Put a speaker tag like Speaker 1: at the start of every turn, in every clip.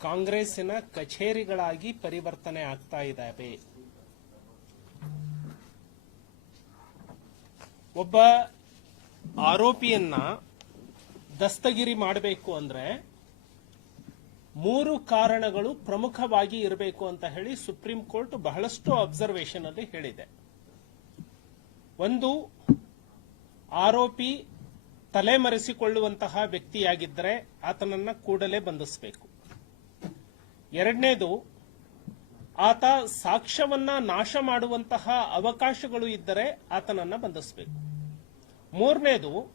Speaker 1: ಕಾಂಗ್ರೆಸ್ಸಿನ ಕಚೇರಿಗಳಾಗಿ ಪರಿವರ್ತನೆ ಆಗ್ತಾ ಇದ್ದಾವೆ ಒಬ್ಬ ಆರೋಪಿಯನ್ನ ದಸ್ತಗಿರಿ ಮಾಡಬೇಕು ಅಂದ್ರೆ ಮೂರು ಕಾರಣಗಳು ಪ್ರಮುಖವಾಗಿ ಇರಬೇಕು ಅಂತ ಹೇಳಿ ಸುಪ್ರೀಂ ಕೋರ್ಟ್ ಬಹಳಷ್ಟು ಅಬ್ಸರ್ವೇಷನ್ ಅಲ್ಲಿ ಹೇಳಿದೆ. ಒಂದು, ಆರೋಪಿ ತಲೆಮರೆಸಿಕೊಳ್ಳುವಂತಹ ವ್ಯಕ್ತಿಯಾಗಿದ್ದರೆ ಆತನನ್ನ ಕೂಡಲೇ ಬಂಧಿಸಬೇಕು. ಎರಡನೇದು, ಆತ ಸಾಕ್ಷ್ಯವನ್ನ ನಾಶ ಮಾಡುವಂತಹ ಅವಕಾಶಗಳು ಇದ್ದರೆ ಆತನನ್ನ ಬಂಧಿಸಬೇಕು. ಮೂರನೇದು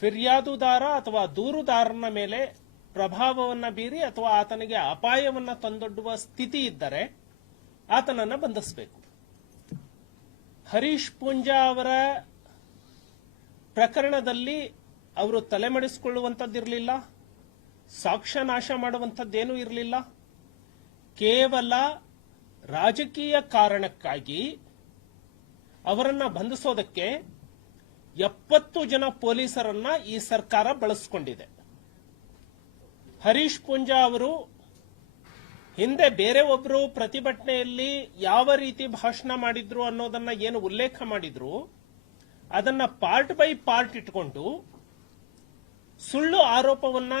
Speaker 1: ಫಿರ್ಯಾದುದಾರ ಅಥವಾ ದೂರುದಾರನ ಮೇಲೆ ಪ್ರಭಾವವನ್ನ ಬೀರಿ ಅಥವಾ ಆತನಿಗೆ ಅಪಾಯವನ್ನ ತಂದೊಡ್ಡುವ ಸ್ಥಿತಿ ಇದ್ದರೆ ಆತನನ್ನ ಬಂಧಿಸಬೇಕು. ಹರೀಶ್ ಪೂಂಜಾ ಅವರ ಪ್ರಕರಣದಲ್ಲಿ ಅವರು ತಲೆಮಡಿಸಿಕೊಳ್ಳುವಂಥದ್ದಿರಲಿಲ್ಲ, ಸಾಕ್ಷ್ಯ ನಾಶ ಮಾಡುವಂಥದ್ದೇನೂ ಇರಲಿಲ್ಲ. ಕೇವಲ ರಾಜಕೀಯ ಕಾರಣಕ್ಕಾಗಿ ಅವರನ್ನ ಬಂಧಿಸೋದಕ್ಕೆ ಎಪ್ಪತ್ತು ಜನ ಪೊಲೀಸರನ್ನ ಈ ಸರ್ಕಾರ ಬಳಸಿಕೊಂಡಿದೆ. ಹರೀಶ್ ಪೂಂಜಾ ಅವರು ಹಿಂದೆ ಬೇರೆ ಒಬ್ಬರು ಪ್ರತಿಭಟನೆಯಲ್ಲಿ ಯಾವ ರೀತಿ ಭಾಷಣ ಮಾಡಿದ್ರು ಅನ್ನೋದನ್ನ ಏನು ಉಲ್ಲೇಖ ಮಾಡಿದ್ರು, ಅದನ್ನ ಪಾರ್ಟ್ ಬೈ ಪಾರ್ಟ್ ಇಟ್ಕೊಂಡು ಸುಳ್ಳು ಆರೋಪವನ್ನ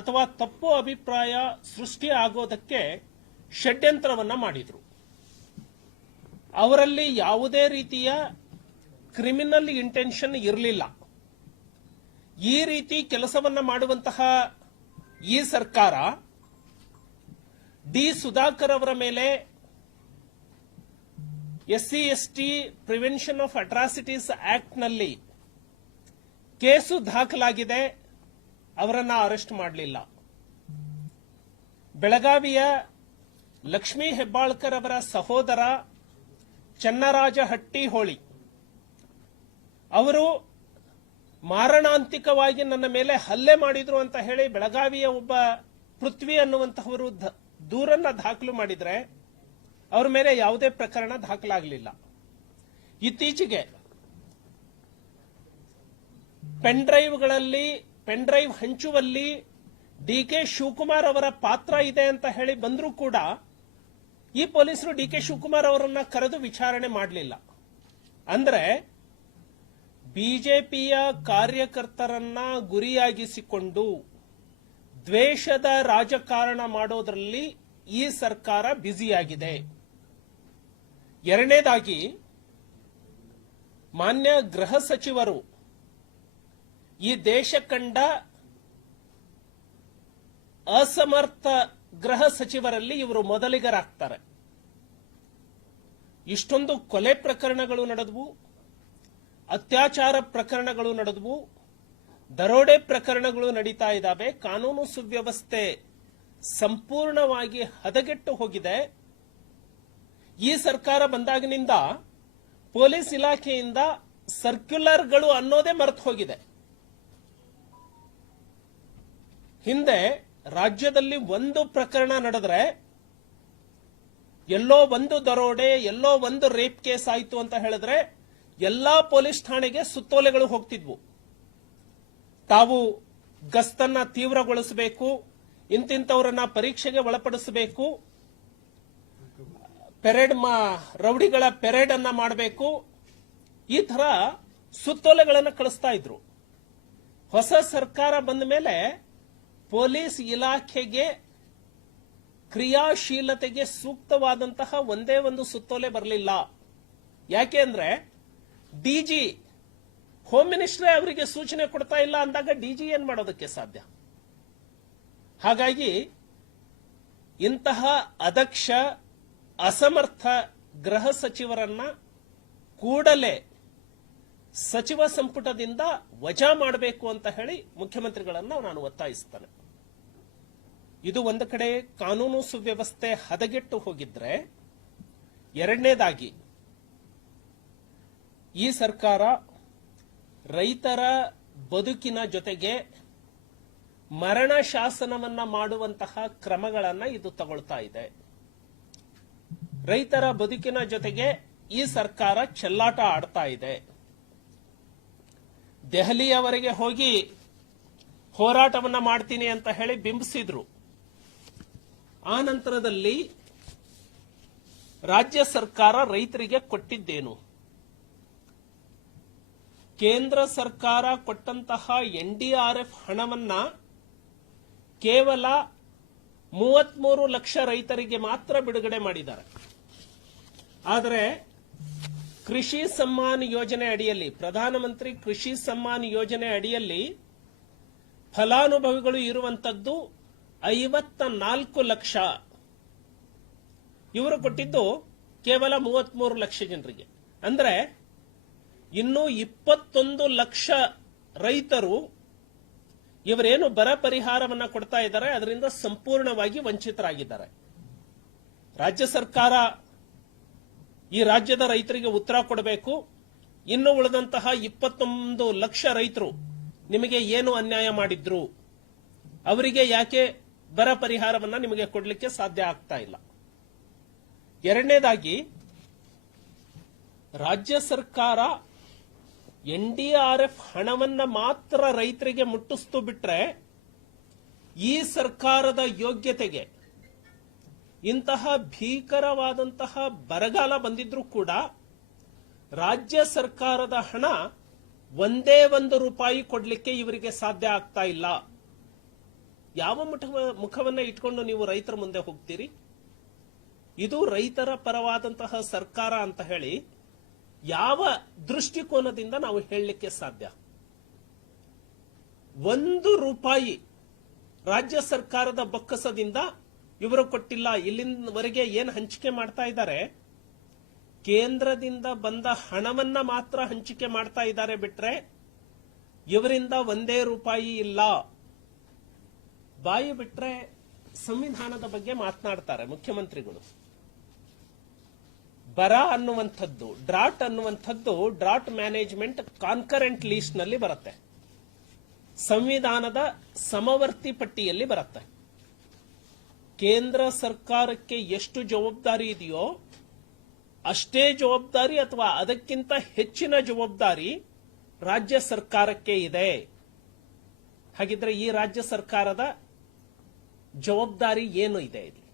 Speaker 1: ಅಥವಾ ತಪ್ಪು ಅಭಿಪ್ರಾಯ ಸೃಷ್ಟಿ ಆಗೋದಕ್ಕೆ ಷಡ್ಯಂತ್ರವನ್ನ ಮಾಡಿದ್ರು. ಅವರಲ್ಲಿ ಯಾವುದೇ ರೀತಿಯ ಕ್ರಿಮಿನಲ್ ಇಂಟೆನ್ಷನ್ ಇರಲಿಲ್ಲ. ಈ ರೀತಿ ಕೆಲಸವನ್ನ ಮಾಡುವಂತಹ ಈ ಸರ್ಕಾರ ಡಿ ಸುಧಾಕರ್ ಅವರ ಮೇಲೆ SC, ST prevention of atrocities ಆಕ್ಟ್ನಲ್ಲಿ case ದಾಖಲಾಗಿದೆ. ಅವರನ್ನ ಅರೆಸ್ಟ್ ಮಾಡಲಿಲ್ಲ. ಬೆಳಗಾವಿಯ ಲಕ್ಷ್ಮೀ ಹೆಬ್ಬಾಳ್ಕರ್ ಅವರ ಸಹೋದರ ಚನ್ನರಾಜ ಹಟ್ಟಿಹೋಳಿ ಅವರು ಮಾರಣಾಂತಿಕವಾಗಿ ನನ್ನ ಮೇಲೆ ಹಲ್ಲೆ ಮಾಡಿದ್ರು ಅಂತ ಹೇಳಿ ಬೆಳಗಾವಿಯ ಒಬ್ಬ ಪೃಥ್ವಿ ಅನ್ನುವಂತಹವರು ದೂರನ್ನ ದಾಖಲು ಮಾಡಿದ್ರೆ ಅವರ ಮೇಲೆ ಯಾವುದೇ ಪ್ರಕರಣ ದಾಖಲಾಗಲಿಲ್ಲ. ಇತ್ತೀಚೆಗೆ ಪೆನ್ ಡ್ರೈವ್ಗಳಲ್ಲಿ ಪೆನ್ ಡ್ರೈವ್ ಹಂಚುವಲ್ಲಿ ಡಿ ಕೆ ಶಿವಕುಮಾರ್ ಅವರ ಪಾತ್ರ ಇದೆ ಅಂತ ಹೇಳಿ ಬಂದರೂ ಕೂಡ ಈ ಪೊಲೀಸರು ಡಿ ಕೆ ಶಿವಕುಮಾರ್ ಅವರನ್ನ ಕರೆದು ವಿಚಾರಣೆ ಮಾಡಲಿಲ್ಲ. ಅಂದ್ರೆ ಬಿಜೆಪಿಯ ಕಾರ್ಯಕರ್ತರನ್ನ ಗುರಿಯಾಗಿಸಿಕೊಂಡು ದ್ವೇಷದ ರಾಜಕಾರಣ ಮಾಡೋದ್ರಲ್ಲಿ ಈ ಸರ್ಕಾರ ಬ್ಯುಸಿಯಾಗಿದೆ. ಎರಡನೇದಾಗಿ, ಮಾನ್ಯ ಗೃಹ ಸಚಿವರು ಈ ದೇಶ ಕಂಡ ಅಸಮರ್ಥ ಗೃಹ ಸಚಿವರಲ್ಲಿ ಇವರು ಮೊದಲಿಗರಾಗ್ತಾರೆ. ಇಷ್ಟೊಂದು ಕೊಲೆ ಪ್ರಕರಣಗಳು ನಡೆದವು, ಅತ್ಯಾಚಾರ ಪ್ರಕರಣಗಳು ನಡೆದವು, ದರೋಡೆ ಪ್ರಕರಣಗಳು ನಡೀತಾ ಇದ್ದಾವೆ, ಕಾನೂನು ಸುವ್ಯವಸ್ಥೆ ಸಂಪೂರ್ಣವಾಗಿ ಹದಗೆಟ್ಟು ಹೋಗಿದೆ. ಈ ಸರ್ಕಾರ ಬಂದಾಗಿನಿಂದ ಪೊಲೀಸ್ ಇಲಾಖೆಯಿಂದ ಸರ್ಕ್ಯುಲರ್ಗಳು ಅನ್ನೋದೇ ಮರೆತು ಹೋಗಿದೆ. ಹಿಂದೆ ರಾಜ್ಯದಲ್ಲಿ ಒಂದು ಪ್ರಕರಣ ನಡೆದ್ರೆ ಎಲ್ಲೋ ಒಂದು ದರೋಡೆ, ಎಲ್ಲೋ ಒಂದು ರೇಪ್ ಕೇಸ್ ಆಯ್ತು ಅಂತ ಹೇಳಿದ್ರೆ ಎಲ್ಲಾ ಪೊಲೀಸ್ ಠಾಣೆಗೆ ಸುತ್ತೋಲೆಗಳು ಹೋಗ್ತಿದ್ವು. ತಾವು ಗಸ್ತನ್ನ ತೀವ್ರಗೊಳಿಸಬೇಕು ಇಂತಿಂತವರನ್ನ ಪರೀಕ್ಷೆಗೆ ಒಳಪಡಿಸಬೇಕು, ಪೆರೇಡ್ ರೌಡಿಗಳ ಪೆರೇಡ್ ಅನ್ನ ಮಾಡಬೇಕು, ಈ ತರ ಸುತ್ತೋಲೆಗಳನ್ನು ಕಳಿಸ್ತಾ ಇದ್ರು. ಹೊಸ ಸರ್ಕಾರ ಬಂದ ಮೇಲೆ ಪೊಲೀಸ್ ಇಲಾಖೆಗೆ ಕ್ರಿಯಾಶೀಲತೆಗೆ ಸೂಕ್ತವಾದಂತಹ ಒಂದೇ ಒಂದು ಸುತ್ತೋಲೆ ಬರಲಿಲ್ಲ. ಯಾಕೆ ಅಂದ್ರೆ ಡಿಜಿ ಹೋಮ್ ಮಿನಿಸ್ಟ್ರೇ ಅವರಿಗೆ ಸೂಚನೆ ಕೊಡ್ತಾ ಇಲ್ಲ ಅಂದಾಗ ಡಿಜಿ ಏನ್ ಮಾಡೋದಕ್ಕೆ ಸಾಧ್ಯ? ಹಾಗಾಗಿ ಇಂತಹ ಅದಕ್ಷ, ಅಸಮರ್ಥ ಗೃಹ ಸಚಿವರನ್ನ ಕೂಡಲೇ ಸಚಿವ ಸಂಪುಟದಿಂದ ವಜಾ ಮಾಡಬೇಕು ಅಂತ ಹೇಳಿ ಮುಖ್ಯಮಂತ್ರಿಗಳನ್ನ ನಾನು ಒತ್ತಾಯಿಸ್ತೇನೆ. ಇದು ಒಂದು ಕಡೆ ಕಾನೂನು ಸುವ್ಯವಸ್ಥೆ ಹದಗೆಟ್ಟು ಹೋಗಿದ್ರೆ ಎರಡನೇದಾಗಿ ಈ ಸರ್ಕಾರ ರೈತರ ಬದುಕಿನ ಜೊತೆಗೆ ಮರಣ ಶಾಸನವನ್ನ ಮಾಡುವಂತಹ ಕ್ರಮಗಳನ್ನ ಇದು ತಗೊಳ್ತಾ ಇದೆ. ರೈತರ ಬದುಕಿನ ಜೊತೆಗೆ ಈ ಸರ್ಕಾರ ಚೆಲ್ಲಾಟ ಆಡ್ತಾ ಇದೆ. ದೆಹಲಿಯವರೆಗೆ ಹೋಗಿ ಹೋರಾಟವನ್ನ ಮಾಡ್ತೀನಿ ಅಂತ ಹೇಳಿ ಬಿಂಬಿಸಿದ್ರು. ಆ ನಂತರದಲ್ಲಿ ರಾಜ್ಯ ಸರ್ಕಾರ ರೈತರಿಗೆ ಕೊಟ್ಟಿದ್ದೇನು? ಕೇಂದ್ರ ಸರ್ಕಾರ ಕೊಟ್ಟಂತಹ ಎನ್ಡಿಆರ್ಎಫ್ ಹಣವನ್ನ ಕೇವಲ ಮೂವತ್ಮೂರು ಲಕ್ಷ ರೈತರಿಗೆ ಮಾತ್ರ ಬಿಡುಗಡೆ ಮಾಡಿದ್ದಾರೆ. ಆದರೆ ಕೃಷಿ ಸಮ್ಮಾನ್ ಯೋಜನೆ ಅಡಿಯಲ್ಲಿ, ಪ್ರಧಾನಮಂತ್ರಿ ಕೃಷಿ ಸಮ್ಮಾನ್ ಯೋಜನೆ ಅಡಿಯಲ್ಲಿ ಫಲಾನುಭವಿಗಳು ಇರುವಂತದ್ದು ಐವತ್ತ ನಾಲ್ಕು ಲಕ್ಷ. ಇವರು ಕೊಟ್ಟಿದ್ದು ಕೇವಲ ಮೂವತ್ಮೂರು ಲಕ್ಷ ಜನರಿಗೆ. ಅಂದ್ರೆ ಇನ್ನು ಇಪ್ಪತ್ತೊಂದು ಲಕ್ಷ ರೈತರು ಇವರೇನು ಬರ ಪರಿಹಾರವನ್ನ ಕೊಡ್ತಾ ಇದ್ದಾರೆ, ಅದರಿಂದ ಸಂಪೂರ್ಣವಾಗಿ ವಂಚಿತರಾಗಿದ್ದಾರೆ. ರಾಜ್ಯ ಸರ್ಕಾರ ಈ ರಾಜ್ಯದ ರೈತರಿಗೆ ಉತ್ತರ ಕೊಡಬೇಕು. ಇನ್ನು ಉಳಿದಂತಹ ಇಪ್ಪತ್ತೊಂದು ಲಕ್ಷ ರೈತರು ನಿಮಗೆ ಏನು ಅನ್ಯಾಯ ಮಾಡಿದ್ರು? ಅವರಿಗೆ ಯಾಕೆ ಬರ ಪರಿಹಾರವನ್ನ ನಿಮಗೆ ಕೊಡಲಿಕ್ಕೆ ಸಾಧ್ಯ ಆಗ್ತಾ ಇಲ್ಲ. ಎರಡನೇದಾಗಿ, ರಾಜ್ಯ ಸರ್ಕಾರ ಎನ್ ಡಿ ಆರ್ ಎಫ್ ಹಣವನ್ನ ಮಾತ್ರ ರೈತರಿಗೆ ಮುಟ್ಟಿಸ್ತು ಬಿಟ್ರೆ ಈ ಸರ್ಕಾರದ ಯೋಗ್ಯತೆಗೆ ಇಂತಹ ಭೀಕರವಾದಂತಹ ಬರಗಾಲ ಬಂದಿದ್ರೂ ಕೂಡ ರಾಜ್ಯ ಸರ್ಕಾರದ ಹಣ ಒಂದೇ ಒಂದು ರೂಪಾಯಿ ಕೊಡಲಿಕ್ಕೆ ಇವರಿಗೆ ಸಾಧ್ಯ ಆಗ್ತಾ ಇಲ್ಲ. ಯಾವ ಮುಖ ಮುಖವನ್ನ ಇಟ್ಕೊಂಡು ನೀವು ರೈತರ ಮುಂದೆ ಹೋಗ್ತೀರಿ? ಇದು ರೈತರ ಪರವಾದಂತಹ ಸರ್ಕಾರ ಅಂತ ಹೇಳಿ ಯಾವ ದೃಷ್ಟಿಕೋನದಿಂದ ನಾವು ಹೇಳಲಿಕ್ಕೆ ಸಾಧ್ಯ? ಒಂದು ರೂಪಾಯಿ ರಾಜ್ಯ ಸರ್ಕಾರದ ಬೊಕ್ಕಸದಿಂದ ಇವರು ಕೊಟ್ಟಿಲ್ಲ. ಇಲ್ಲಿಂದವರೆಗೆ ಏನು ಹಂಚಿಕೆ ಮಾಡ್ತಾ ಇದ್ದಾರೆ? ಕೇಂದ್ರದಿಂದ ಬಂದ ಹಣವನ್ನ ಮಾತ್ರ ಹಂಚಿಕೆ ಮಾಡ್ತಾ ಇದ್ದಾರೆ ಬಿಟ್ರೆ ಇವರಿಂದ ಒಂದೇ ರೂಪಾಯಿ ಇಲ್ಲ. ಬಾಯಿ ಬಿಟ್ರೆ ಸಂವಿಧಾನದ ಬಗ್ಗೆ ಮಾತನಾಡ್ತಾರೆ ಮುಖ್ಯಮಂತ್ರಿಗಳು. ಬರ ಅನ್ನುವಂಥದ್ದು, ಡ್ರಾಟ್ ಅನ್ನುವಂಥದ್ದು ಡ್ರಾಟ್ ಮ್ಯಾನೇಜ್ಮೆಂಟ್ ಕಾನ್ಕರೆಂಟ್ ಲೀಸ್ಟ್ನಲ್ಲಿ ಬರುತ್ತೆ. ಸಂವಿಧಾನದ ಸಮವರ್ತಿ ಪಟ್ಟಿಯಲ್ಲಿ ಬರುತ್ತೆ. ಕೇಂದ್ರ ಸರ್ಕಾರಕ್ಕೆ ಎಷ್ಟು ಜವಾಬ್ದಾರಿ ಇದೆಯೋ ಅಷ್ಟೇ ಜವಾಬ್ದಾರಿ ಅಥವಾ ಅದಕ್ಕಿಂತ ಹೆಚ್ಚಿನ ಜವಾಬ್ದಾರಿ ರಾಜ್ಯ ಸರ್ಕಾರಕ್ಕೆ ಇದೆ. ಹಾಗಿದ್ರೆ ಈ ರಾಜ್ಯ ಸರ್ಕಾರದ ಜವಾಬ್ದಾರಿ ಏನು ಇದೆ ಇಲ್ಲಿ?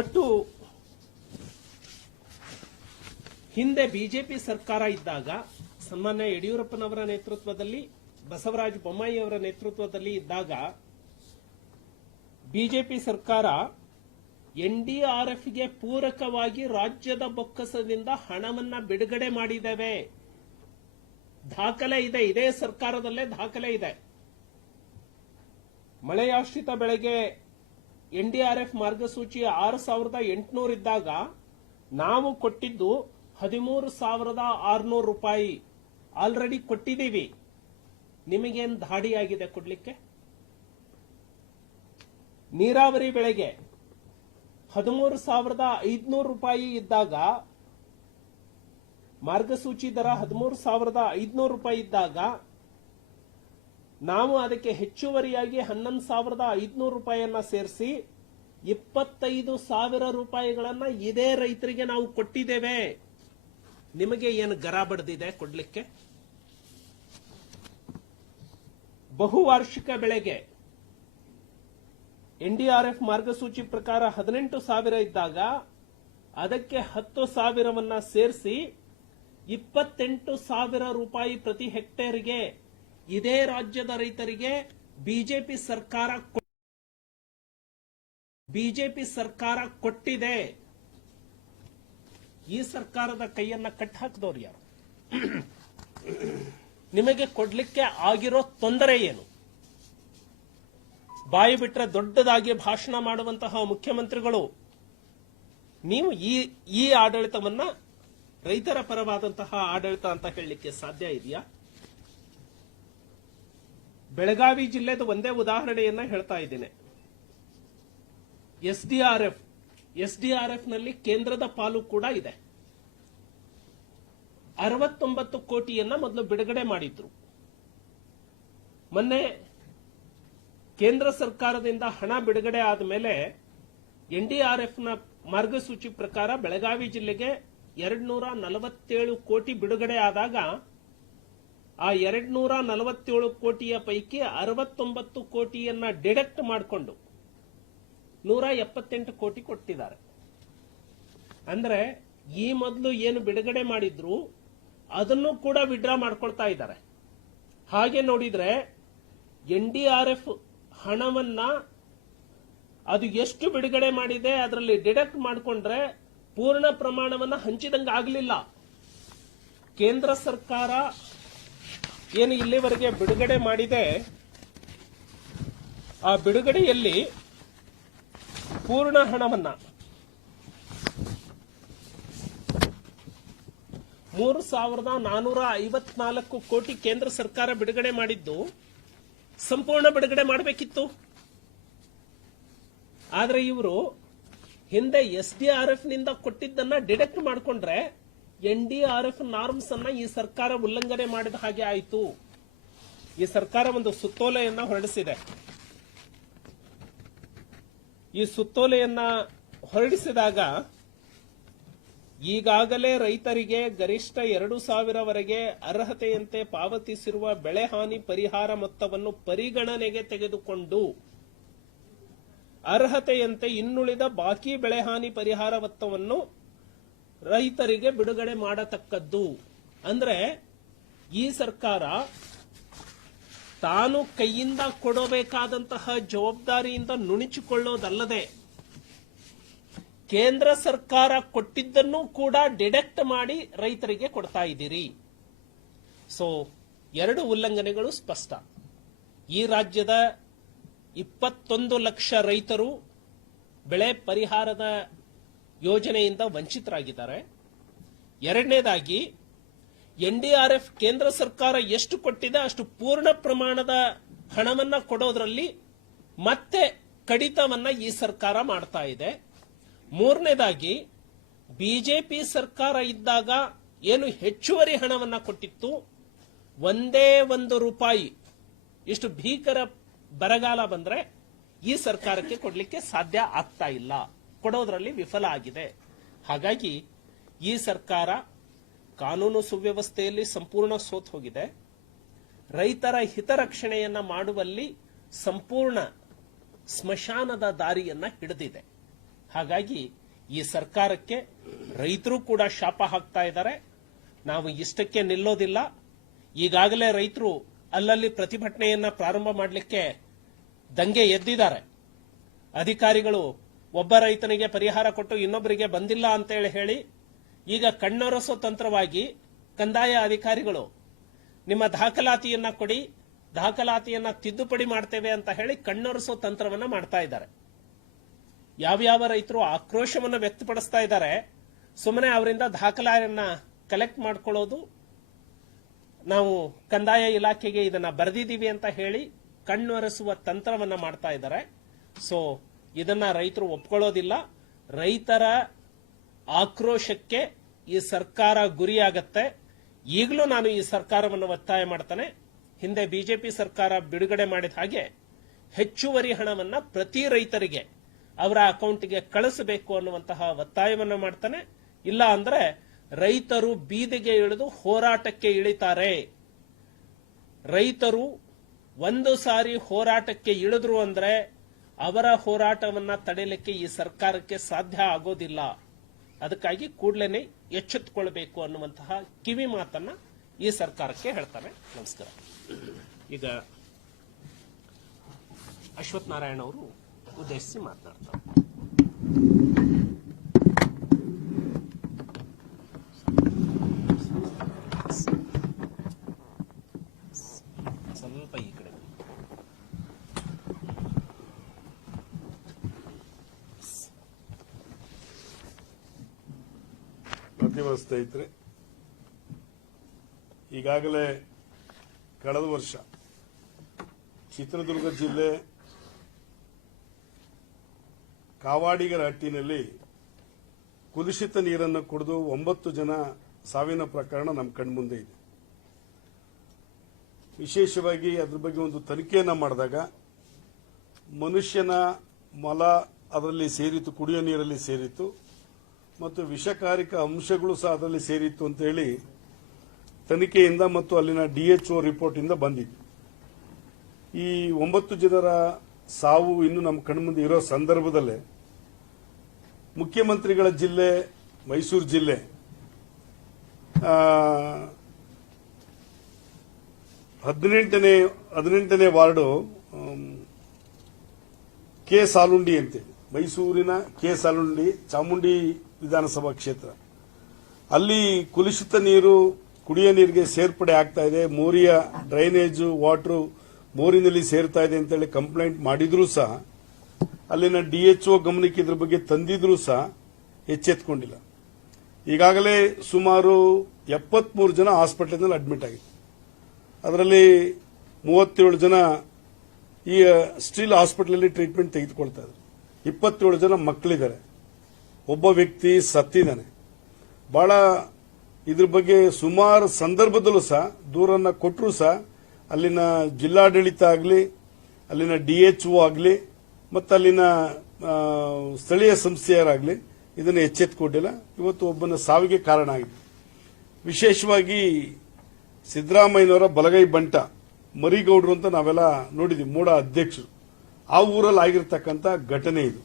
Speaker 1: ಒಟ್ಟು ಹಿಂದೆ ಬಿಜೆಪಿ ಸರ್ಕಾರ ಇದ್ದಾಗ ಸನ್ಮಾನ್ಯ ಯಡಿಯೂರಪ್ಪನವರ ನೇತೃತ್ವದಲ್ಲಿ, ಬಸವರಾಜ ಬೊಮ್ಮಾಯಿ ಅವರ ನೇತೃತ್ವದಲ್ಲಿ ಇದ್ದಾಗ ಬಿಜೆಪಿ ಸರ್ಕಾರ ಎನ್ಡಿಆರ್ಎಫ್ಗೆ ಪೂರಕವಾಗಿ ರಾಜ್ಯದ ಬೊಕ್ಕಸದಿಂದ ಹಣವನ್ನ ಬಿಡುಗಡೆ ಮಾಡಿದ್ದೇವೆ ದಾಖಲೆ ಇದೆ, ಇದೇ ಸರ್ಕಾರದಲ್ಲೇ ದಾಖಲೆ ಇದೆ. ಮಳೆಯಾಶ್ರಿತ ಬೆಳೆಗೆ ಎನ್ಡಿಆರ್ಎಫ್ ಮಾರ್ಗಸೂಚಿ ಆರು ಸಾವಿರದ ಎಂಟುನೂರು ಇದ್ದಾಗ ನಾವು ಕೊಟ್ಟಿದ್ದು ಹದಿಮೂರು ಸಾವಿರದ ಆರುನೂರು ರೂಪಾಯಿ. ಆಲ್ರೆಡಿ ಕೊಟ್ಟಿದ್ದೀವಿ. ನಿಮಗೇನು ಧಾಡಿಯಾಗಿದೆ ಕೊಡ್ಲಿಕ್ಕೆ? ನೀರಾವರಿ ಬೆಳೆಗೆ ಹದಿಮೂರು ಸಾವಿರದ ಐದುನೂರು ರೂಪಾಯಿ ಇದ್ದಾಗ, ಮಾರ್ಗಸೂಚಿ ದರ ಹದಿಮೂರು ಸಾವಿರದ ಐದುನೂರು ರೂಪಾಯಿ ಇದ್ದಾಗ ನಾವು ಅದಕ್ಕೆ ಹೆಚ್ಚುವರಿಯಾಗಿ ಹನ್ನೊಂದು ಸಾವಿರದ ಐದುನೂರು ರೂಪಾಯಿಯನ್ನ ಸೇರಿಸಿ ಇಪ್ಪತ್ತೈದು ಸಾವಿರ ರೂಪಾಯಿಗಳನ್ನ ಇದೇ ರೈತರಿಗೆ ನಾವು ಕೊಟ್ಟಿದ್ದೇವೆ. ನಿಮಗೆ ಏನು ಗರ ಬಡ್ದಿದೆ ಕೊಡ್ಲಿಕ್ಕೆ? ಬಹುವಾರ್ಷಿಕ ಬೆಳೆಗೆ ಎನ್ಡಿಆರ್ಎಫ್ ಮಾರ್ಗಸೂಚಿ ಪ್ರಕಾರ ಹದಿನೆಂಟು ಸಾವಿರ ಇದ್ದಾಗ ಅದಕ್ಕೆ ಹತ್ತು ಸಾವಿರವನ್ನ ಸೇರಿಸಿ ಇಪ್ಪತ್ತೆಂಟು ಸಾವಿರ ರೂಪಾಯಿ ಪ್ರತಿ ಹೆಕ್ಟೇರ್ಗೆ ಇದೇ ರಾಜ್ಯದ ರೈತರಿಗೆ ಬಿಜೆಪಿ ಸರ್ಕಾರ ಬಿಜೆಪಿ ಸರ್ಕಾರ ಕೊಟ್ಟಿದೆ. ಈ ಸರ್ಕಾರದ ಕೈಯನ್ನ ಕಟ್ ಹಾಕಿದವ್ರು ಯಾರು? ನಿಮಗೆ ಕೊಡ್ಲಿಕ್ಕೆ ಆಗಿರೋ ತೊಂದರೆ ಏನು? ಬಾಯಿ ಬಿಟ್ರೆ ದೊಡ್ಡದಾಗಿ ಭಾಷಣ ಮಾಡುವಂತಹ ಮುಖ್ಯಮಂತ್ರಿಗಳು, ನೀವು ಈ ಈ ಆಡಳಿತವನ್ನ ರೈತರ ಪರವಾದಂತಹ ಆಡಳಿತ ಅಂತ ಹೇಳಲಿಕ್ಕೆ ಸಾಧ್ಯ ಇದೆಯಾ? ಬೆಳಗಾವಿ ಜಿಲ್ಲೆದು ಒಂದೇ ಉದಾಹರಣೆಯನ್ನ ಹೇಳ್ತಾ ಇದ್ದೇನೆ. ಆರ್ ಎಫ್ನಲ್ಲಿ ಕೇಂದ್ರದ ಪಾಲು ಕೂಡ ಇದೆ. ಅರವತ್ತೊಂಬತ್ತು ಕೋಟಿಯನ್ನ ಮೊದಲು ಬಿಡುಗಡೆ ಮಾಡಿದ್ರು. ಮೊನ್ನೆ ಕೇಂದ್ರ ಸರ್ಕಾರದಿಂದ ಹಣ ಬಿಡುಗಡೆ ಆದ ಮೇಲೆ ಎನ್ಡಿಆರ್ಎಫ್ನ ಮಾರ್ಗಸೂಚಿ ಪ್ರಕಾರ ಬೆಳಗಾವಿ ಜಿಲ್ಲೆಗೆ ಎರಡ್ ನೂರ ನಲವತ್ತೇಳು ಕೋಟಿ ಬಿಡುಗಡೆ ಆದಾಗ ಆ ಎರಡ್ ನೂರ ನಲವತ್ತೇಳು ಕೋಟಿಯ ಪೈಕಿ ಅರವತ್ತೊಂಬತ್ತು ಕೋಟಿಯನ್ನ ಡಿಡಕ್ಟ್ ಮಾಡಿಕೊಂಡು ನೂರ ಎಪ್ಪತ್ತೆಂಟು ಕೋಟಿ ಕೊಟ್ಟಿದ್ದಾರೆ. ಅಂದ್ರೆ ಈ ಮೊದಲು ಏನು ಬಿಡುಗಡೆ ಮಾಡಿದ್ರು ಅದನ್ನು ಕೂಡ ವಿಡ್ರಾ ಮಾಡ್ಕೊಳ್ತಾ ಇದ್ದಾರೆ. ಹಾಗೆ ನೋಡಿದ್ರೆ ಎನ್ ಡಿ ಆರ್ ಎಫ್ ಹಣವನ್ನ ಅದು ಎಷ್ಟು ಬಿಡುಗಡೆ ಮಾಡಿದೆ ಅದರಲ್ಲಿ ಡಿಡಕ್ಟ್ ಮಾಡಿಕೊಂಡ್ರೆ ಪೂರ್ಣ ಪ್ರಮಾಣವನ್ನ ಹಂಚಿದಂಗೆ ಆಗಲಿಲ್ಲ ಕೇಂದ್ರ ಸರ್ಕಾರ ಏನು ಇಲ್ಲಿವರೆಗೆ ಬಿಡುಗಡೆ ಮಾಡಿದೆ, ಆ ಬಿಡುಗಡೆಯಲ್ಲಿ ಪೂರ್ಣ ಹಣವನ್ನ. ಮೂರು ಸಾವಿರದ ನಾನೂರ ಐವತ್ನಾಲ್ಕು ಕೋಟಿ ಕೇಂದ್ರ ಸರ್ಕಾರ ಬಿಡುಗಡೆ ಮಾಡಿದ್ದು, ಸಂಪೂರ್ಣ ಬಿಡುಗಡೆ ಮಾಡಬೇಕಿತ್ತು. ಆದರೆ ಇವರು ಹಿಂದೆ ಎಸ್ ಡಿ ಆರ್ ಎಫ್ನಿಂದ ಕೊಟ್ಟಿದ್ದನ್ನ ಡಿಡೆಕ್ಟ್ ಮಾಡಿಕೊಂಡ್ರೆ N D R F norms ಅನ್ನ ಈ ಸರ್ಕಾರ ಉಲ್ಲಂಘನೆ ಮಾಡಿದ ಹಾಗೆ ಆಯಿತು. ಈ ಸರ್ಕಾರ ಒಂದು ಸುತ್ತೋಲೆಯನ್ನ ಹೊರಡಿಸಿದೆ. ಈ ಸುತ್ತೋಲೆಯನ್ನ ಹೊರಡಿಸಿದಾಗ ಈಗಾಗಲೇ ರೈತರಿಗೆ ಗರಿಷ್ಠ ಎರಡು ಸಾವಿರವರೆಗೆ ಅರ್ಹತೆಯಂತೆ ಪಾವತಿಸಿರುವ ಬೆಳೆ ಹಾನಿ ಪರಿಹಾರ ಮೊತ್ತವನ್ನು ಪರಿಗಣನೆಗೆ ತೆಗೆದುಕೊಂಡು ಅರ್ಹತೆಯಂತೆ ಇನ್ನುಳಿದ ಬಾಕಿ ಬೆಳೆ ಹಾನಿ ಪರಿಹಾರ ಮೊತ್ತವನ್ನು ರೈತರಿಗೆ ಬಿಡುಗಡೆ ಮಾಡತಕ್ಕದ್ದು. ಅಂದ್ರೆ ಈ ಸರ್ಕಾರ ತಾನು ಕೈಯಿಂದ ಕೊಡಬೇಕಾದಂತಹ ಜವಾಬ್ದಾರಿಯಿಂದ ನುಣುಚಿಕೊಳ್ಳೋದಲ್ಲದೆ ಕೇಂದ್ರ ಸರ್ಕಾರ ಕೊಟ್ಟಿದ್ದನ್ನು ಕೂಡ ಡಿಡೆಕ್ಟ್ ಮಾಡಿ ರೈತರಿಗೆ ಕೊಡ್ತಾ ಇದ್ದೀರಿ. ಸೊ ಎರಡು ಉಲ್ಲಂಘನೆಗಳು ಸ್ಪಷ್ಟ. ಈ ರಾಜ್ಯದ ಇಪ್ಪತ್ತೊಂದು ಲಕ್ಷ ರೈತರು ಬೆಳೆ ಪರಿಹಾರದ ಯೋಜನೆಯಿಂದ ವಂಚಿತರಾಗಿದ್ದಾರೆ. ಎರಡನೇದಾಗಿ ಎನ್ಡಿಆರ್ಎಫ್ ಕೇಂದ್ರ ಸರ್ಕಾರ ಎಷ್ಟು ಕೊಟ್ಟಿದೆ ಅಷ್ಟು ಪೂರ್ಣ ಪ್ರಮಾಣದ ಹಣವನ್ನ ಕೊಡೋದ್ರಲ್ಲಿ ಮತ್ತೆ ಕಡಿತವನ್ನ ಈ ಸರ್ಕಾರ ಮಾಡ್ತಾ ಇದೆ. ಮೂರನೇದಾಗಿ ಬಿಜೆಪಿ ಸರ್ಕಾರ ಇದ್ದಾಗ ಏನು ಹೆಚ್ಚುವರಿ ಹಣವನ್ನ ಕೊಟ್ಟಿತ್ತು? ಒಂದೇ ಒಂದು ರೂಪಾಯಿ. ಇಷ್ಟು ಭೀಕರ ಬರಗಾಲ ಬಂದ್ರೆ ಈ ಸರ್ಕಾರಕ್ಕೆ ಕೊಡಲಿಕ್ಕೆ ಸಾಧ್ಯ ಆಗ್ತಾ ಇಲ್ಲ. ಕೊಡೋದ್ರಲ್ಲಿ ವಿಫಲ ಆಗಿದೆ. ಹಾಗಾಗಿ ಈ ಸರ್ಕಾರ ಕಾನೂನು ಸುವ್ಯವಸ್ಥೆಯಲ್ಲಿ ಸಂಪೂರ್ಣ ಸೋತ್ ಹೋಗಿದೆ. ರೈತರ ಹಿತರಕ್ಷಣೆಯನ್ನ ಮಾಡುವಲ್ಲಿ ಸಂಪೂರ್ಣ ಸ್ಮಶಾನದ ದಾರಿಯನ್ನ ಹಿಡಿದಿದೆ. ಹಾಗಾಗಿ ಈ ಸರ್ಕಾರಕ್ಕೆ ರೈತರು ಕೂಡ ಶಾಪ ಹಾಕ್ತಾ ಇದ್ದಾರೆ. ನಾವು ಇಷ್ಟಕ್ಕೆ ನಿಲ್ಲೋದಿಲ್ಲ. ಈಗಾಗಲೇ ರೈತರು ಅಲ್ಲಲ್ಲಿ ಪ್ರತಿಭಟನೆಯನ್ನ ಪ್ರಾರಂಭ ಮಾಡಲಿಕ್ಕೆ ದಂಗೆ ಎದ್ದಿದ್ದಾರೆ. ಅಧಿಕಾರಿಗಳು ಒಬ್ಬ ರೈತನಿಗೆ ಪರಿಹಾರ ಕೊಟ್ಟು ಇನ್ನೊಬ್ಬರಿಗೆ ಬಂದಿಲ್ಲ ಅಂತೇಳಿ ಹೇಳಿ, ಈಗ ಕಣ್ಣೊರೆಸೋ ತಂತ್ರವಾಗಿ ಕಂದಾಯ ಅಧಿಕಾರಿಗಳು ನಿಮ್ಮ ದಾಖಲಾತಿಯನ್ನ ಕೊಡಿ, ದಾಖಲಾತಿಯನ್ನ ತಿದ್ದುಪಡಿ ಮಾಡ್ತೇವೆ ಅಂತ ಹೇಳಿ ಕಣ್ಣೊರೆಸೋ ತಂತ್ರವನ್ನ ಮಾಡ್ತಾ ಇದ್ದಾರೆ. ಯಾವ್ಯಾವ ರೈತರು ಆಕ್ರೋಶವನ್ನು ವ್ಯಕ್ತಪಡಿಸ್ತಾ ಇದ್ದಾರೆ ಸುಮ್ಮನೆ ಅವರಿಂದ ದಾಖಲಾತಿಯನ್ನ ಕಲೆಕ್ಟ್ ಮಾಡ್ಕೊಳ್ಳೋದು, ನಾವು ಕಂದಾಯ ಇಲಾಖೆಗೆ ಇದನ್ನ ಬರೆದಿದ್ದೀವಿ ಅಂತ ಹೇಳಿ ಕಣ್ಣೊರೆಸುವ ತಂತ್ರವನ್ನ ಮಾಡ್ತಾ ಇದ್ದಾರೆ. ಸೊ ಇದನ್ನ ರೈತರು ಒಪ್ಕೊಳ್ಳೋದಿಲ್ಲ. ರೈತರ ಆಕ್ರೋಶಕ್ಕೆ ಈ ಸರ್ಕಾರ ಗುರಿಯಾಗತ್ತೆ. ಈಗಲೂ ನಾನು ಈ ಸರ್ಕಾರವನ್ನು ಒತ್ತಾಯ ಮಾಡ್ತಾನೆ. ಹಿಂದೆ ಬಿಜೆಪಿ ಸರ್ಕಾರ ಬಿಡುಗಡೆ ಮಾಡಿದ ಹಾಗೆ ಹೆಚ್ಚುವರಿ ಹಣವನ್ನ ಪ್ರತಿ ರೈತರಿಗೆ ಅವರ ಅಕೌಂಟ್ಗೆ ಕಳಿಸಬೇಕು ಅನ್ನುವಂತಹ ಒತ್ತಾಯವನ್ನು ಮಾಡ್ತಾನೆ. ಇಲ್ಲ ಅಂದ್ರೆ ರೈತರು ಬೀದಿಗೆ ಇಳಿದು ಹೋರಾಟಕ್ಕೆ ಇಳಿತಾರೆ. ರೈತರು ಒಂದು ಸಾರಿ ಹೋರಾಟಕ್ಕೆ ಇಳಿದ್ರು ಅಂದ್ರೆ ಅವರ ಹೋರಾಟವನ್ನ ತಡೆಯಲಿಕ್ಕೆ ಈ ಸರ್ಕಾರಕ್ಕೆ ಸಾಧ್ಯ ಆಗೋದಿಲ್ಲ. ಅದಕ್ಕಾಗಿ ಕೂಡಲೇ ಎಚ್ಚೆತ್ತುಕೊಳ್ಬೇಕು ಅನ್ನುವಂತಹ ಕಿವಿ ಮಾತನ್ನ ಈ ಸರ್ಕಾರಕ್ಕೆ ಹೇಳ್ತಾರೆ ನಮಸ್ಕಾರ. ಈಗ ಅಶ್ವಥ್ ನಾರಾಯಣ ಅವರು ಉದ್ದೇಶಿಸಿ ಮಾತನಾಡ್ತಾರೆ.
Speaker 2: ಸ್ನೇಹಿತರೆ, ಈಗಾಗಲೇ ಕಳೆದ ವರ್ಷ ಚಿತ್ರದುರ್ಗ ಜಿಲ್ಲೆ ಕಾವಾಡಿಗರ ಹಟ್ಟಿನಲ್ಲಿ ಕುಲುಷಿತ ನೀರನ್ನು ಕುಡಿದು ಒಂಬತ್ತು ಜನ ಸಾವಿನ ಪ್ರಕರಣ ನಮ್ಮ ಕಣ್ಮುಂದೆ ಇದೆ. ವಿಶೇಷವಾಗಿ ಅದ್ರ ಬಗ್ಗೆ ಒಂದು ತನಿಖೆಯನ್ನು ಮಾಡಿದಾಗ ಮನುಷ್ಯನ ಮಲ ಅದರಲ್ಲಿ ಸೇರಿತು ಕುಡಿಯೋ ನೀರಲ್ಲಿ ಸೇರಿತು ಮತ್ತು ವಿಷಕಾರಿಕ ಅಂಶಗಳು ಸಹ ಅದರಲ್ಲಿ ಸೇರಿತ್ತು ಅಂತ ಹೇಳಿ ತನಿಖೆಯಿಂದ ಮತ್ತು ಅಲ್ಲಿನ ಡಿಎಚ್ಒ ರಿಪೋರ್ಟ್ ಇಂದ ಬಂದಿತ್ತು. ಈ ಒಂಬತ್ತು ಜನರ ಸಾವು ಇನ್ನು ನಮ್ಮ ಕಣ್ಮುಂದೆ ಇರೋ ಸಂದರ್ಭದಲ್ಲೇ ಮುಖ್ಯಮಂತ್ರಿಗಳ ಜಿಲ್ಲೆ, ಮೈಸೂರು ಜಿಲ್ಲೆ ಹದಿನೆಂಟನೇ ಹದಿನೆಂಟನೇ ವಾರ್ಡು ಕೆ ಸಾಲುಂಡಿ ಅಂತೆ. ಮೈಸೂರಿನ ಕೆ ಸಾಲುಂಡಿ, ಚಾಮುಂಡಿ ವಿಧಾನಸಭಾ ಕ್ಷೇತ್ರ. ಅಲ್ಲಿ ಕುಲುಷಿತ ನೀರು, ಕುಡಿಯೋ ನೀರಿಗೆ ಸೇರ್ಪಡೆ ಆಗ್ತಾ ಇದೆ. ಮೋರಿಯ ಡ್ರೈನೇಜು, ವಾಟರ್ ಮೋರಿನಲ್ಲಿ ಸೇರ್ತಾ ಇದೆ ಅಂತೇಳಿ ಕಂಪ್ಲೇಂಟ್ ಮಾಡಿದ್ರೂ ಸಹ, ಅಲ್ಲಿನ ಡಿಎಚ್ಒ ಗಮನಕ್ಕೆ ಇದ್ರ ಬಗ್ಗೆ ತಂದಿದ್ರೂ ಸಹ ಎಚ್ಚೆತ್ಕೊಂಡಿಲ್ಲ. ಈಗಾಗಲೇ ಸುಮಾರು ಎಪ್ಪತ್ಮೂರು ಜನ ಹಾಸ್ಪಿಟಲ್ನಲ್ಲಿ ಅಡ್ಮಿಟ್ ಆಗಿದೆ ಅದರಲ್ಲಿ ಮೂವತ್ತೇಳು ಜನ ಈ, ಸ್ಟಿಲ್ ಹಾಸ್ಪಿಟಲಲ್ಲಿ ಟ್ರೀಟ್ಮೆಂಟ್ ತೆಗೆದುಕೊಳ್ತಾ ಇದ್ದಾರೆ. ಇಪ್ಪತ್ತೇಳು ಜನ ಮಕ್ಕಳಿದ್ದಾರೆ. ಒಬ್ಬ ವ್ಯಕ್ತಿ ಸತ್ತಿದ್ದಾನೆ ಬಹಳ ಇದ್ರ ಬಗ್ಗೆ ಸುಮಾರು ಸಂದರ್ಭದಲ್ಲೂ ಸಹ, ದೂರನ್ನ ಕೊಟ್ಟರು ಸಹ, ಅಲ್ಲಿನ ಜಿಲ್ಲಾಡಳಿತ ಆಗಲಿ, ಅಲ್ಲಿನ ಡಿಎಚ್ಒ ಆಗಲಿ, ಮತ್ತು ಅಲ್ಲಿನ ಸ್ಥಳೀಯ ಸಂಸ್ಥೆಯರಾಗಲಿ ಇದನ್ನು ಎಚ್ಚೆತ್ತುಕೊಂಡಿಲ್ಲ ಇವತ್ತು ಒಬ್ಬನ ಸಾವಿಗೆ ಕಾರಣ ಆಗಿದೆ. ವಿಶೇಷವಾಗಿ ಸಿದ್ದರಾಮಯ್ಯನವರ ಬಲಗೈ ಬಂಟ, ಮರಿಗೌಡರು ಅಂತ ನಾವೆಲ್ಲ ನೋಡಿದ್ವಿ, ಮೂಡ ಅಧ್ಯಕ್ಷರು. ಆ ಊರಲ್ಲಿ ಆಗಿರ್ತಕ್ಕಂಥ ಘಟನೆ ಇದು.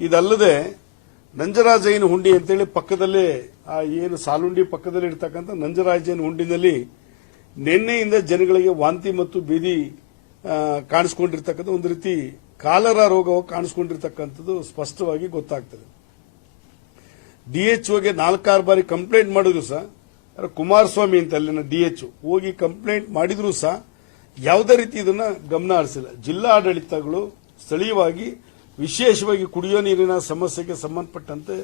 Speaker 2: ಇದಲ್ಲದೆ ನಂಜರಾಜಯ್ಯನ ಹುಂಡಿ ಅಂತೇಳಿ ಪಕ್ಕದಲ್ಲೇ, ಆ ಏನು ಸಾಲುಂಡಿ ಪಕ್ಕದಲ್ಲಿ ಇರ್ತಕ್ಕಂಥ ನಂಜರಾಜಯ್ಯನ ಹುಂಡಿನಲ್ಲಿ ನಿನ್ನೆಯಿಂದ ಜನಗಳಿಗೆ ವಾಂತಿ ಮತ್ತು ಬೀದಿ ಕಾಣಿಸ್ಕೊಂಡಿರ್ತಕ್ಕಂಥ ಒಂದು ರೀತಿ ಕಾಲರ ರೋಗ ಕಾಣಿಸ್ಕೊಂಡಿರ್ತಕ್ಕಂಥದ್ದು ಸ್ಪಷ್ಟವಾಗಿ ಗೊತ್ತಾಗ್ತದೆ. ಡಿಎಚ್ಒಗೆ ನಾಲ್ಕಾರು ಬಾರಿ ಕಂಪ್ಲೇಂಟ್ ಮಾಡಿದ್ರು ಸಹ ಕುಮಾರಸ್ವಾಮಿ ಅಂತ ಅಲ್ಲಿನ ಡಿಎಚ್ಒ ಹೋಗಿ ಕಂಪ್ಲೇಂಟ್ ಮಾಡಿದ್ರು ಸಹ, ಯಾವುದೇ ರೀತಿ ಇದನ್ನ ಗಮನ ಹರಿಸಿಲ್ಲ. ಜಿಲ್ಲಾ ಆಡಳಿತಗಳು ಸ್ಥಳೀಯವಾಗಿ ವಿಶೇಷವಾಗಿ ಕುಡಿಯೋ ನೀರಿನ ಸಮಸ್ಯೆಗೆ ಸಂಬಂಧಪಟ್ಟಂತೆ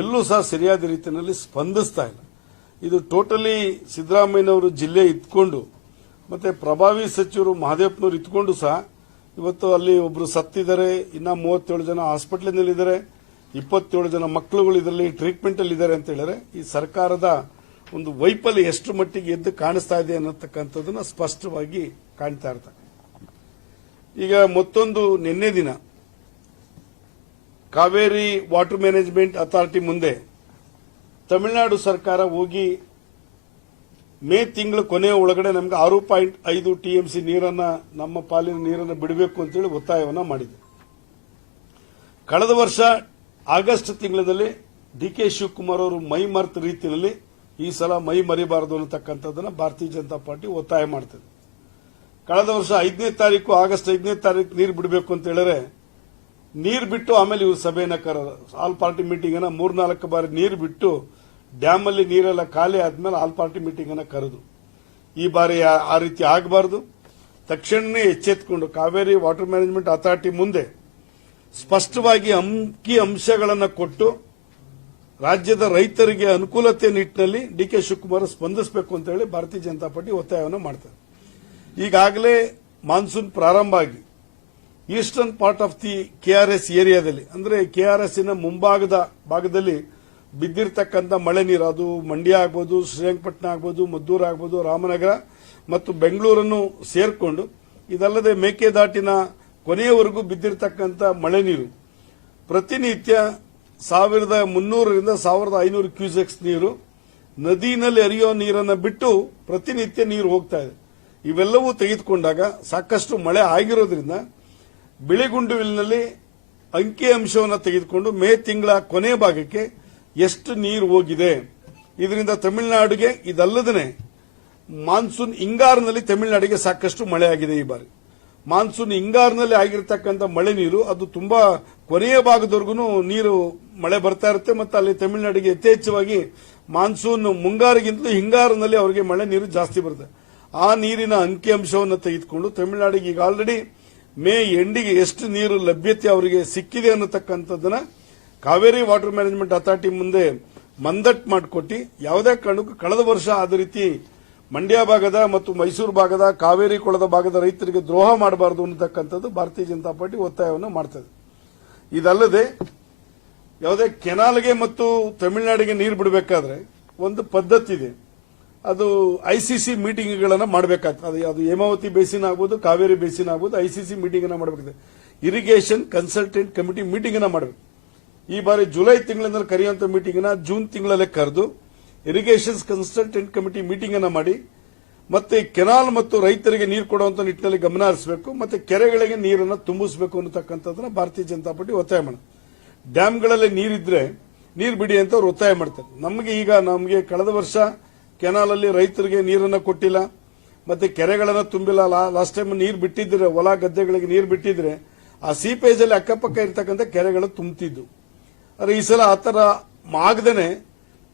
Speaker 2: ಎಲ್ಲೂ ಸಹ ಸರಿಯಾದ ರೀತಿಯಲ್ಲಿ ಸ್ಪಂದಿಸ್ತಾ ಇಲ್ಲ. ಇದು ಟೋಟಲಿ ಸಿದ್ದರಾಮಯ್ಯನವರು ಜಿಲ್ಲೆ ಇದ್ಕೊಂಡು, ಮತ್ತೆ ಪ್ರಭಾವಿ ಸಚಿವರು ಮಹದೇವಪ್ಪನವರು ಇದ್ಕೊಂಡು ಸಹ ಇವತ್ತು ಅಲ್ಲಿ ಒಬ್ಬರು ಸತ್ತಿದ್ದಾರೆ, ಇನ್ನ ಮೂವತ್ತೇಳು ಜನ ಹಾಸ್ಪಿಟ್ಲಿನಲ್ಲಿದ್ದಾರೆ, ಇಪ್ಪತ್ತೇಳು ಜನ ಮಕ್ಕಳುಗಳು ಇದರಲ್ಲಿ ಟ್ರೀಟ್ಮೆಂಟ್ ಅಲ್ಲಿ ಇದ್ದಾರೆ ಅಂತ ಹೇಳಿದ್ರೆ ಈ ಸರ್ಕಾರದ ಒಂದು ವೈಫಲ್ಯ ಎಷ್ಟು ಮಟ್ಟಿಗೆ ಎದ್ದು ಕಾಣಿಸ್ತಾ ಇದೆ ಅನ್ನತಕ್ಕಂಥದ್ದನ್ನ ಸ್ಪಷ್ಟವಾಗಿ ಕಾಣ್ತಾ ಇರ್ತಾರೆ ಈಗ ಮತ್ತೊಂದು ನಿನ್ನೆ ದಿನ ಕಾವೇರಿ ವಾಟರ್ ಮ್ಯಾನೇಜ್ಮೆಂಟ್ ಅಥಾರಿಟಿ ಮುಂದೆ ತಮಿಳುನಾಡು ಸರ್ಕಾರ ಹೋಗಿ ಮೇ ತಿಂಗಳ ಕೊನೆಯ ಒಳಗಡೆ ನಮಗೆ ಆರು ಪಾಯಿಂಟ್ ಐದು ಟಿಎಂಸಿ ನೀರನ್ನ, ನಮ್ಮ ಪಾಲಿನ ನೀರನ್ನು ಬಿಡಬೇಕು ಅಂತೇಳಿ ಒತ್ತಾಯವನ್ನ ಮಾಡಿದೆ. ಕಳೆದ ವರ್ಷ ಆಗಸ್ಟ್ ತಿಂಗಳಲ್ಲಿ ಡಿ ಕೆ ಶಿವಕುಮಾರ್ ಅವರು ಮೈ ಮರೆತ ರೀತಿಯಲ್ಲಿ ಈ ಸಲ ಮೈ ಮರಿಬಾರದು ಅನ್ನತಕ್ಕಂಥದ್ದನ್ನು ಭಾರತೀಯ ಜನತಾ ಪಾರ್ಟಿ ಒತ್ತಾಯ ಮಾಡ್ತದೆ. ಕಳೆದ ವರ್ಷ ಐದನೇ ತಾರೀಕು, ಆಗಸ್ಟ್ ಐದನೇ ತಾರೀಕು ನೀರು ಬಿಡಬೇಕು ಅಂತ ಹೇಳಿದ್ರೆ ನೀರು ಬಿಟ್ಟು ಆಮೇಲೆ ಇವ್ರು ಸಭೆಯನ್ನು ಕರೋದು ಆಲ್ ಪಾರ್ಟಿ ಮೀಟಿಂಗ್ ಮೂರು ಮೂರ್ನಾಲ್ಕು ಬಾರಿ ನೀರು ಬಿಟ್ಟು ಡ್ಯಾಮಲ್ಲಿ ನೀರೆಲ್ಲ ಖಾಲಿ ಆದಮೇಲೆ ಆಲ್ ಪಾರ್ಟಿ ಮೀಟಿಂಗ್ ಅನ್ನ ಕರೆದು. ಈ ಬಾರಿ ಆ ರೀತಿ ಆಗಬಾರದು. ತಕ್ಷಣವೇ ಎಚ್ಚೆತ್ಕೊಂಡು ಕಾವೇರಿ ವಾಟರ್ ಮ್ಯಾನೇಜ್ಮೆಂಟ್ ಅಥಾರಿಟಿ ಮುಂದೆ ಸ್ಪಷ್ಟವಾಗಿ ಅಂಕಿ ಅಂಶಗಳನ್ನು ಕೊಟ್ಟು ರಾಜ್ಯದ ರೈತರಿಗೆ ಅನುಕೂಲತೆ ನಿಟ್ಟಿನಲ್ಲಿ ಡಿ ಕೆ ಶಿವಕುಮಾರ್ ಸ್ಪಂದಿಸಬೇಕು ಅಂತ ಹೇಳಿ ಭಾರತೀಯ ಜನತಾ ಪಾರ್ಟಿ ಒತ್ತಾಯವನ್ನು ಮಾಡ್ತಾರೆ ಈಗಾಗಲೇ ಮಾನ್ಸೂನ್ ಪ್ರಾರಂಭ ಆಗಿ eastern part of the KRS ಏರಿಯಾದಲ್ಲಿ, ಅಂದ್ರೆ ಕೆಆರ್ಎಸ್ನ ಮುಂಭಾಗದ ಭಾಗದಲ್ಲಿ ಬಿದ್ದಿರ್ತಕ್ಕಂಥ ಮಳೆ ನೀರು, ಅದು ಮಂಡ್ಯ ಆಗ್ಬೋದು, ಶ್ರೀರಂಗಪಟ್ಟಣ ಆಗ್ಬೋದು, ಮದ್ದೂರು ಆಗ್ಬೋದು, ರಾಮನಗರ ಮತ್ತು ಬೆಂಗಳೂರನ್ನು ಸೇರಿಕೊಂಡು, ಇದಲ್ಲದೆ ಮೇಕೆದಾಟಿನ ಕೊನೆಯವರೆಗೂ ಬಿದ್ದಿರತಕ್ಕಂಥ ಮಳೆ ನೀರು. ಪ್ರತಿನಿತ್ಯ ಸಾವಿರದ ಮುನ್ನೂರರಿಂದ ಸಾವಿರದ ಐನೂರು ಕ್ಯೂಸೆಕ್ಸ್ ನೀರು, ನದಿನಲ್ಲಿ ಹರಿಯೋ ನೀರನ್ನು ಬಿಟ್ಟು ಪ್ರತಿನಿತ್ಯ ನೀರು ಹೋಗ್ತಾ ಇದೆ. ಇವೆಲ್ಲವೂ ತೆಗೆದುಕೊಂಡಾಗ ಸಾಕಷ್ಟು ಮಳೆ ಆಗಿರೋದ್ರಿಂದ ಬಿಳಿಗುಂಡುವಿನಲ್ಲಿ ಅಂಕಿಅಂಶವನ್ನು ತೆಗೆದುಕೊಂಡು ಮೇ ತಿಂಗಳ ಕೊನೆ ಭಾಗಕ್ಕೆ ಎಷ್ಟು ನೀರು ಹೋಗಿದೆ. ಇದರಿಂದ ತಮಿಳುನಾಡಿಗೆ ಇದಲ್ಲದೇ ಮಾನ್ಸೂನ್ ಹಿಂಗಾರಿನಲ್ಲಿ ತಮಿಳುನಾಡಿಗೆ ಸಾಕಷ್ಟು ಮಳೆ ಆಗಿದೆ ಈ ಬಾರಿ. ಮಾನ್ಸೂನ್ ಹಿಂಗಾರಿನಲ್ಲಿ ಆಗಿರತಕ್ಕಂಥ ಮಳೆ ನೀರು, ಅದು ತುಂಬಾ ಕೊನೆಯ ಭಾಗದವರೆಗೂ ನೀರು ಮಳೆ ಬರ್ತಾ ಇರುತ್ತೆ ಮತ್ತು ಅಲ್ಲಿ ತಮಿಳುನಾಡಿಗೆ ಯಥೇಚ್ಛವಾಗಿ ಮಾನ್ಸೂನ್ ಮುಂಗಾರಿಗಿಂತಲೂ ಹಿಂಗಾರಿನಲ್ಲಿ ಅವರಿಗೆ ಮಳೆ ನೀರು ಜಾಸ್ತಿ ಬರುತ್ತೆ. ಆ ನೀರಿನ ಅಂಕಿಅಂಶವನ್ನು ತೆಗೆದುಕೊಂಡು ತಮಿಳುನಾಡಿಗೆ ಈಗ ಆಲ್ರೆಡಿ ಮೇ ಎಂಡಿಗೆ ಎಷ್ಟು ನೀರು ಲಭ್ಯತೆ ಅವರಿಗೆ ಸಿಕ್ಕಿದೆ ಅನ್ನತಕ್ಕಂಥದ್ದನ್ನ ಕಾವೇರಿ ವಾಟರ್ ಮ್ಯಾನೇಜ್ಮೆಂಟ್ ಅಥಾರಿಟಿ ಮುಂದೆ ಮಂದಟ್ ಮಾಡಿಕೊಟ್ಟು, ಯಾವುದೇ ಕಾರಣಕ್ಕೂ ಕಳೆದ ವರ್ಷ ಅದೇ ರೀತಿ ಮಂಡ್ಯ ಭಾಗದ ಮತ್ತು ಮೈಸೂರು ಭಾಗದ, ಕಾವೇರಿ ಕೊಳದ ಭಾಗದ ರೈತರಿಗೆ ದ್ರೋಹ ಮಾಡಬಾರದು ಅನ್ನತಕ್ಕಂಥದ್ದು ಭಾರತೀಯ ಜನತಾ ಪಾರ್ಟಿ ಒತ್ತಾಯವನ್ನು ಮಾಡ್ತದೆ ಇದಲ್ಲದೆ ಯಾವುದೇ ಕೆನಾಲ್ಗೆ ಮತ್ತು ತಮಿಳುನಾಡಿಗೆ ನೀರು ಬಿಡಬೇಕಾದ್ರೆ ಒಂದು ಪದ್ಧತಿ ಇದೆ. ಅದು ಐಸಿಸಿ ಮೀಟಿಂಗ್ಗಳನ್ನು ಮಾಡಬೇಕಾಗ್ತದೆ. ಅದು ಅದು ಹೇಮಾವತಿ ಬೇಸಿನ ಆಗ್ಬೋದು, ಕಾವೇರಿ ಬೇಸಿನ ಆಗ್ಬೋದು, ಐಸಿಸಿ ಮೀಟಿಂಗ್ ಅನ್ನ ಮಾಡಬೇಕಾಗಿದೆ ಇರಿಗೇಷನ್ ಕನ್ಸಲ್ಟೆಂಟ್ ಕಮಿಟಿ ಮೀಟಿಂಗ್ ಅನ್ನ ಮಾಡಬೇಕು. ಈ ಬಾರಿ ಜುಲೈ ತಿಂಗಳಿಂದ ಮೀಟಿಂಗ್ನ ಜೂನ್ ತಿಂಗಳಲ್ಲೇ ಕರೆದು ಇರಿಗೇಷನ್ ಕನ್ಸಲ್ಟೆಂಟ್ ಕಮಿಟಿ ಮೀಟಿಂಗ್ ಅನ್ನ ಮಾಡಿ, ಮತ್ತೆ ಕೆನಾಲ್ ಮತ್ತು ರೈತರಿಗೆ ನೀರು ಕೊಡುವಂತ ನಿಟ್ಟಿನಲ್ಲಿ ಗಮನ ಹರಿಸಬೇಕು, ಮತ್ತೆ ಕೆರೆಗಳಿಗೆ ನೀರನ್ನು ತುಂಬಿಸಬೇಕು ಅನ್ನತಕ್ಕಂಥದ್ದನ್ನ ಭಾರತೀಯ ಜನತಾ ಪಾರ್ಟಿ ಒತ್ತಾಯ ಮಾಡುತ್ತೆ ಡ್ಯಾಮ್ಗಳಲ್ಲಿ ನೀರಿದ್ರೆ ನೀರು ಬಿಡಿ ಅಂತ ಅವ್ರು ಒತ್ತಾಯ ಮಾಡ್ತಾರೆ. ನಮಗೆ ಈಗ, ನಮಗೆ ಕಳೆದ ವರ್ಷ ಕೆನಾಲಲ್ಲಿ ರೈತರಿಗೆ ನೀರನ್ನು ಕೊಟ್ಟಿಲ್ಲ, ಮತ್ತೆ ಕೆರೆಗಳನ್ನು ತುಂಬಿಲ್ಲ. ಲಾಸ್ಟ್ ಟೈಮ್ ನೀರು ಬಿಟ್ಟಿದ್ರೆ, ಹೊಲ ಗದ್ದೆಗಳಿಗೆ ನೀರು ಬಿಟ್ಟಿದ್ರೆ, ಆ ಸೀಪೇಜ್ ಅಲ್ಲಿ ಅಕ್ಕಪಕ್ಕ ಇರ್ತಕ್ಕಂಥ ಕೆರೆಗಳು ತುಂಬುತ್ತಿದ್ದು ಆದ್ರೆ ಈ ಸಲ ಆತರ ಆಗದೇನೆ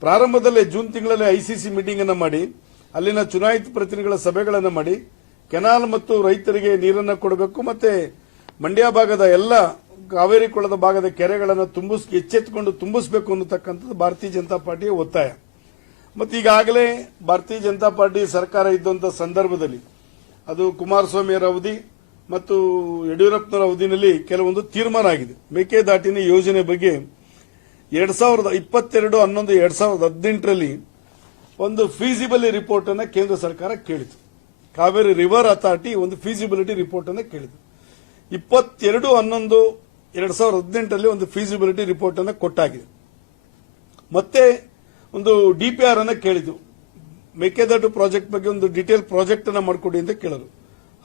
Speaker 2: ಪ್ರಾರಂಭದಲ್ಲೇ ಜೂನ್ ತಿಂಗಳಲ್ಲಿ ಐಸಿಸಿ ಮೀಟಿಂಗ್ ಅನ್ನು ಮಾಡಿ, ಅಲ್ಲಿನ ಚುನಾಯಿತ ಪ್ರತಿನಿಧಿಗಳ ಸಭೆಗಳನ್ನು ಮಾಡಿ, ಕೆನಾಲ್ ಮತ್ತು ರೈತರಿಗೆ ನೀರನ್ನು ಕೊಡಬೇಕು, ಮತ್ತೆ ಮಂಡ್ಯ ಭಾಗದ ಎಲ್ಲ ಕಾವೇರಿ ಕೊಳದ ಭಾಗದ ಕೆರೆಗಳನ್ನು ತುಂಬಿಸ್, ಎಚ್ಚೆತ್ತುಕೊಂಡು ತುಂಬಿಸಬೇಕು ಅನ್ನತಕ್ಕಂಥದ್ದು ಭಾರತೀಯ ಜನತಾ ಪಾರ್ಟಿಯ ಒತ್ತಾಯ. ಮತ್ತೆ ಈಗಾಗಲೇ ಭಾರತೀಯ ಜನತಾ ಪಾರ್ಟಿ ಸರ್ಕಾರ ಇದ್ದಂಥ ಸಂದರ್ಭದಲ್ಲಿ ಅದು ಕುಮಾರಸ್ವಾಮಿಯವರ ಅವಧಿ ಮತ್ತು ಯಡಿಯೂರಪ್ಪನವರ ಅವಧಿನಲ್ಲಿ ಕೆಲವೊಂದು ತೀರ್ಮಾನ ಆಗಿದೆ. ಮೇಕೆದಾಟಿನ ಯೋಜನೆ ಬಗ್ಗೆ ಎರಡ್ ಸಾವಿರದ ಇಪ್ಪತ್ತೆರಡು ಹನ್ನೊಂದು ಎರಡ್ ಸಾವಿರದ ಹದಿನೆಂಟರಲ್ಲಿ ಒಂದು ಫೀಸಿಬಿಲಿ ರಿಪೋರ್ಟ್ ಅನ್ನು ಕೇಂದ್ರ ಸರ್ಕಾರ ಕೇಳಿತು. ಕಾವೇರಿ ರಿವರ್ ಅಥಾರಿಟಿ ಒಂದು ಫೀಸಿಬಿಲಿಟಿ ರಿಪೋರ್ಟ್ ಅನ್ನು ಕೇಳಿತು. ಇಪ್ಪತ್ತೆರಡು ಹನ್ನೊಂದು ಎರಡ್ ಸಾವಿರದ ಹದಿನೆಂಟರಲ್ಲಿ ಒಂದು ಫೀಸಿಬಿಲಿಟಿ ರಿಪೋರ್ಟ್ ಅನ್ನು ಕೊಟ್ಟಾಗಿದೆ. ಮತ್ತೆ ಒಂದು ಡಿಪಿಆರ್ ಅನ್ನ ಕೇಳಿದ್ರು ಮೇಕೆದಾಟು ಪ್ರಾಜೆಕ್ಟ್ ಬಗ್ಗೆ ಒಂದು ಡೀಟೇಲ್ ಪ್ರಾಜೆಕ್ಟ್ ಅನ್ನ ಮಾಡಿಕೊಡಿ ಅಂತ ಕೇಳರು.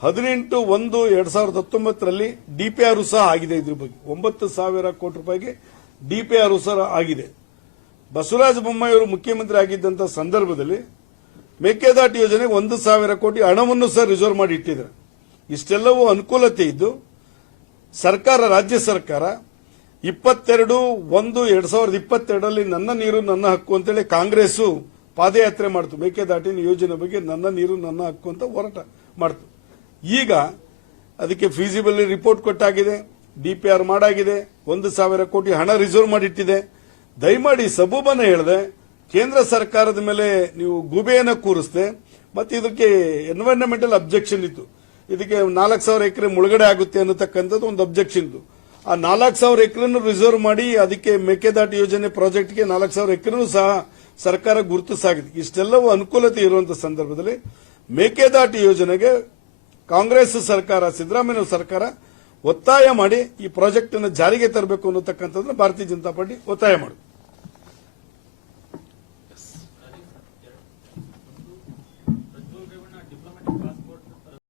Speaker 2: ಹದಿನೆಂಟು ಒಂದು ಎರಡ್ ಸಾವಿರದ ಹತ್ತೊಂಬತ್ತರಲ್ಲಿ ಡಿಪಿಆರ್ ಸಹ ಆಗಿದೆ ಇದ್ರ ಬಗ್ಗೆ. ಒಂಬತ್ತು ಸಾವಿರ ಕೋಟಿ ರೂಪಾಯಿಗೆ ಡಿಪಿಆರ್ ಸಹ ಆಗಿದೆ. ಬಸವರಾಜ ಬೊಮ್ಮಾಯಿ ಅವರು ಮುಖ್ಯಮಂತ್ರಿ ಆಗಿದ್ದಂತ ಸಂದರ್ಭದಲ್ಲಿ ಮೇಕೆದಾಟು ಯೋಜನೆಗೆ ಒಂದು ಸಾವಿರ ಕೋಟಿ ಹಣವನ್ನು ಸಹ ರಿಸರ್ವ್ ಮಾಡಿ ಇಟ್ಟಿದ್ದಾರೆ. ಇಷ್ಟೆಲ್ಲವೂ ಅನುಕೂಲತೆ ಇದ್ದು, ಸರ್ಕಾರ, ರಾಜ್ಯ ಸರ್ಕಾರ ಇಪ್ಪತ್ತೆರಡು ಒಂದು ಎರಡ್ ಸಾವಿರದ ಇಪ್ಪತ್ತೆರಡರಲ್ಲಿ ನನ್ನ ನೀರು ನನ್ನ ಹಕ್ಕು ಅಂತೇಳಿ ಕಾಂಗ್ರೆಸ್ ಪಾದಯಾತ್ರೆ ಮಾಡ್ತು. ಮೇಕೆದಾಟಿನ ಯೋಜನೆ ಬಗ್ಗೆ ನನ್ನ ನೀರು ನನ್ನ ಹಕ್ಕು ಅಂತ ಹೋರಾಟ ಮಾಡ್ತು. ಈಗ ಅದಕ್ಕೆ ಫೀಸಿಬಲಿ ರಿಪೋರ್ಟ್ ಕೊಟ್ಟಾಗಿದೆ ಡಿಪಿಆರ್ ಮಾಡಾಗಿದೆ, ಒಂದು ಸಾವಿರ ಕೋಟಿ ಹಣ ರಿಸರ್ವ್ ಮಾಡಿಟ್ಟಿದೆ. ದಯಮಾಡಿ ಸಬೂಬನ ಹೇಳಿದೆ, ಕೇಂದ್ರ ಸರ್ಕಾರದ ಮೇಲೆ ನೀವು ಗುಬೆಯನ್ನ ಕೂರಿಸ್ದೆ, ಮತ್ತೆ ಇದಕ್ಕೆ ಎನ್ವೈರನ್ಮೆಂಟಲ್ ಅಬ್ಜೆಕ್ಷನ್ ಇತ್ತು. ಇದಕ್ಕೆ ನಾಲ್ಕು ಸಾವಿರ ಎಕರೆ ಮುಳುಗಡೆ ಆಗುತ್ತೆ ಅನ್ನತಕ್ಕಂಥದ್ದು ಒಂದು ಅಬ್ಜೆಕ್ಷನ್ ಇತ್ತು. ಆ ನಾಲ್ಕು ಸಾವಿರ ಎಕರೆನ್ನು ರಿಸರ್ವ್ ಮಾಡಿ ಅದಕ್ಕೆ ಮೇಕೆದಾಟು ಯೋಜನೆ ಪ್ರಾಜೆಕ್ಟ್ಗೆ ನಾಲ್ಕು ಸಾವಿರ ಎಕರೆನೂ ಸಹ ಸರ್ಕಾರ ಗುರುತಿಸಾಗಿದೆ ಇಷ್ಟೆಲ್ಲವೂ ಅನುಕೂಲತೆ ಇರುವಂತಹ ಸಂದರ್ಭದಲ್ಲಿ ಮೇಕೆದಾಟು ಯೋಜನೆಗೆ ಕಾಂಗ್ರೆಸ್ ಸರ್ಕಾರ ಸಿದ್ದರಾಮಯ್ಯ ಸರ್ಕಾರ ಒತ್ತಾಯ ಮಾಡಿ ಈ ಪ್ರಾಜೆಕ್ಟ್ ಅನ್ನು ಜಾರಿಗೆ ತರಬೇಕು ಅನ್ನತಕ್ಕಂಥದ್ದನ್ನು ಭಾರತೀಯ ಜನತಾ ಪಾರ್ಟಿ ಒತ್ತಾಯ ಮಾಡುತ್ತೆ.